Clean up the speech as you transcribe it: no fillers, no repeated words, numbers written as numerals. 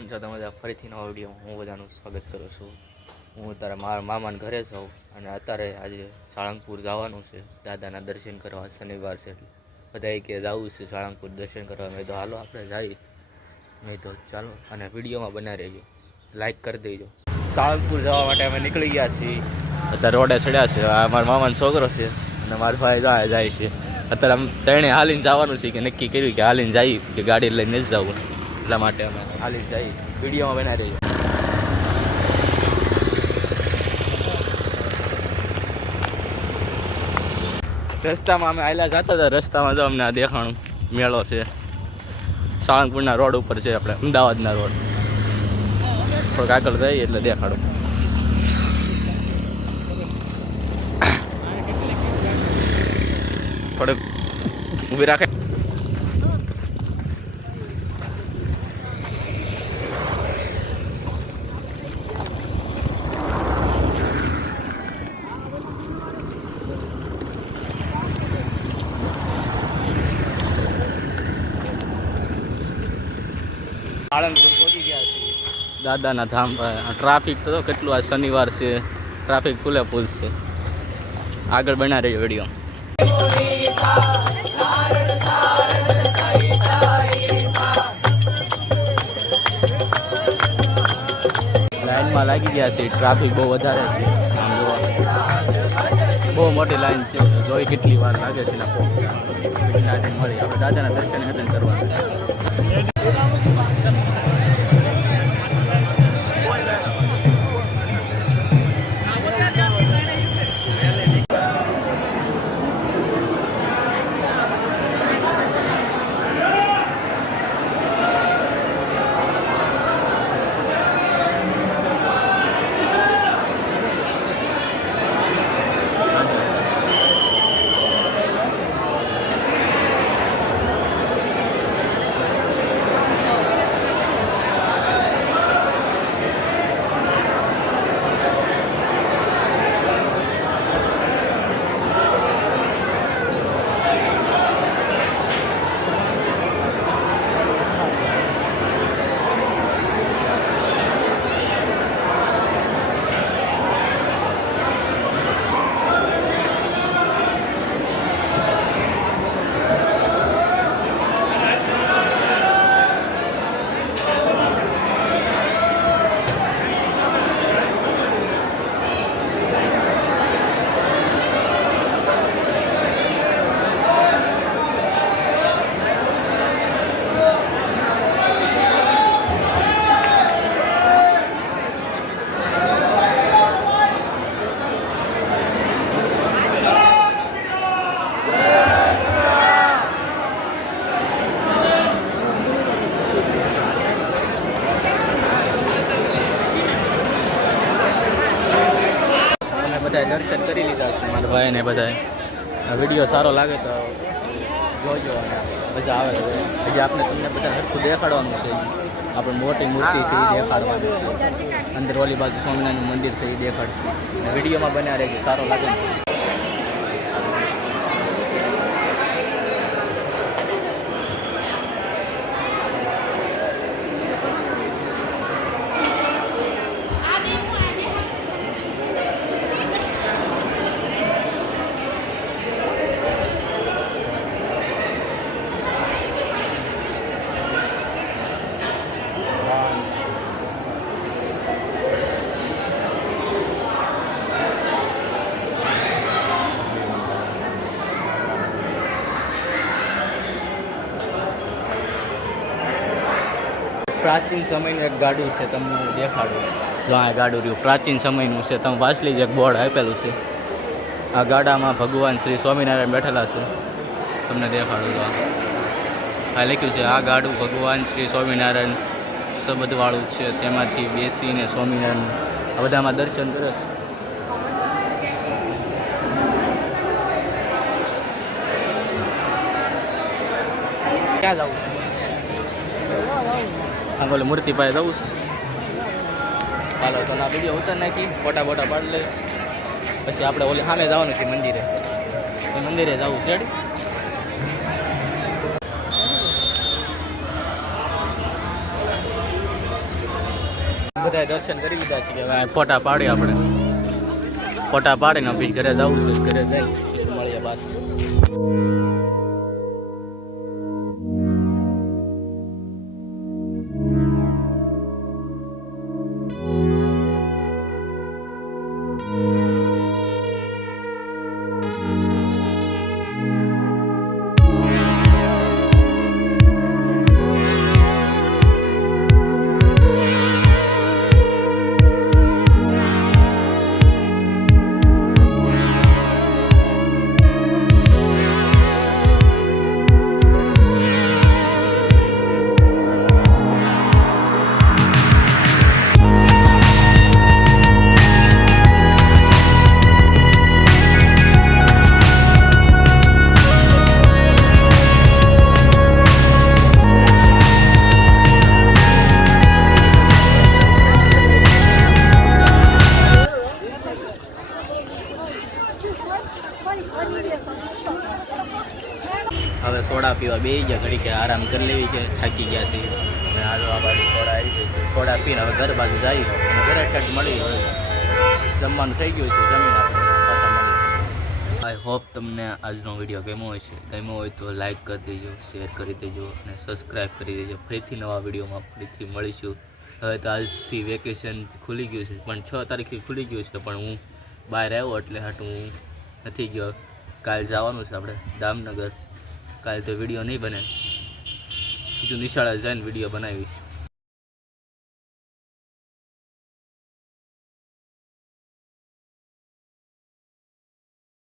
કેમ છો તમે બધા? ફરીથી નવા વિડીયોમાં હું બધાનું સ્વાગત કરું છું. હું અત્યારે મારા મામાના ઘરે છું અને અત્યારે આજે સાળંગપુર જવાનું છે દાદાના દર્શન કરવા. શનિવાર છે બધા કે જવું છે સાળંગપુર દર્શન કરવા. મેં તો હાલો આપણે જઈએ. મેં તો ચાલો અને વિડીયોમાં બનાવી રહેજો, લાઈક કરી દેજો. સાળંગપુર જવા માટે અમે નીકળી ગયા છીએ. અત્યારે રોડે ચડ્યા છે. આ મારા મામાનો છોકરો છે અને મારો ભાઈ જાય છે. અત્યારે આમ ત્રણે હાલીને જવાનું છે કે નક્કી કર્યું કે હાલીને જઈએ કે ગાડી લઈને જ જવું. એટલા માટે અમે હાલીને જઈએ. વિડીયોમાં બનાવી રહીએ. રસ્તામાં અમે આયલા જતા હતા. રસ્તામાં તો અમને આ દેખાણું મેળો છે. સાળંગપુરના રોડ ઉપર છે, આપણે અમદાવાદના રોડ. થોડુંક આગળ જઈએ એટલે દેખાડું. થોડુંક ઊભી રાખે. સાળંગપુર પહોંચી ગયા છીએ દાદાના ધામ પર. ટ્રાફિક તો કેટલું, આ શનિવાર છે, ટ્રાફિક ફૂલે ફૂલ છે. આગળ બના રહ્યો વિડીયો. લાઈનમાં લાગી ગયા છે. ટ્રાફિક બહુ વધારે છે. આમ જોવા બહુ મોટી લાઈન છે. જોઈ કેટલી વાર લાગે છે. મળી આપણે દાદાના દર્શન હેતન કરવાના. બધા દર્શન કરી લીધા છે મારા ભાઈને. બધા વિડીયો સારો લાગે તો જોજો, મજા આવે છે. હજી તમને બધા સરખું દેખાડવાનું છે. આપણે મોટી મૂર્તિ છે એ દેખાડવાની છે. અંદર ઓલી બાજુ સ્વામિનારાયણ મંદિર છે એ દેખાડશે. વિડીયોમાં બન્યા રહેજો, સારો લાગે ને. પ્રાચીન સમયનું એક ગાડું છે, તમને દેખાડું. જો આ ગાડું રહ્યું પ્રાચીન સમયનું છે. તમે વાંચલી જ એક બોર્ડ આપેલું છે. આ ગાડામાં ભગવાન શ્રી સ્વામિનારાયણ બેઠેલા છે. તમને દેખાડું. તો આ લખ્યું છે આ ગાડું ભગવાન શ્રી સ્વામિનારાયણ સબદવાળું છે. તેમાંથી બેસીને સ્વામિનારાયણ આ બધામાં દર્શન કરે છે. ક્યાં જવું છે? હા બોલે મૂર્તિ પાસે જવું છે. હાલો તો ના વિડીયો ઉતાર નાખી, ફોટા બોટા પાડી લઈ. પછી આપણે ઓલી સામે જવાનું છે મંદિરે. મંદિરે જવું છે. બધા દર્શન કરી લીધા છે. હવે ફોટા પાડીએ આપણે. ફોટા પાડીને પછી ઘરે જવું છે. ઘરે જઈ પછી મળીએ પાછું. હવે સોડા પીવા બેસી ગયા. ઘડી કે આરામ કરી લેવી છે. થાકી ગયા છે. અને આ આ બાજુ સોડા આવી ગઈ છે. સોડા પીને હવે ઘર બાજુ જઈ અને ઘરે ઠેક મળી. હવે જમવાનું થઈ ગયું છે. જમીન આપણે પાછા મળીએ. આઈ હોપ તમને આજનો વિડીયો ગમ્યો હશે. ગમ્યો હોય તો લાઈક કરી દેજો, શેર કરી દેજો અને સબસ્ક્રાઈબ કરી દેજો. ફરીથી નવા વિડીયોમાં ફરીથી મળીશું. હવે તો આજથી વેકેશન ખુલી ગયું છે, પણ 6 તારીખે ખુલી ગયું છે. પણ હું બહાર આવ્યો એટલે હાટું હું નથી ગયો. કાલ જવાનું છે આપણે દામનગર. કાલે તો વિડીયો નહીં બને. બીજું નિશાળે જઈને વિડીયો બનાવીશ.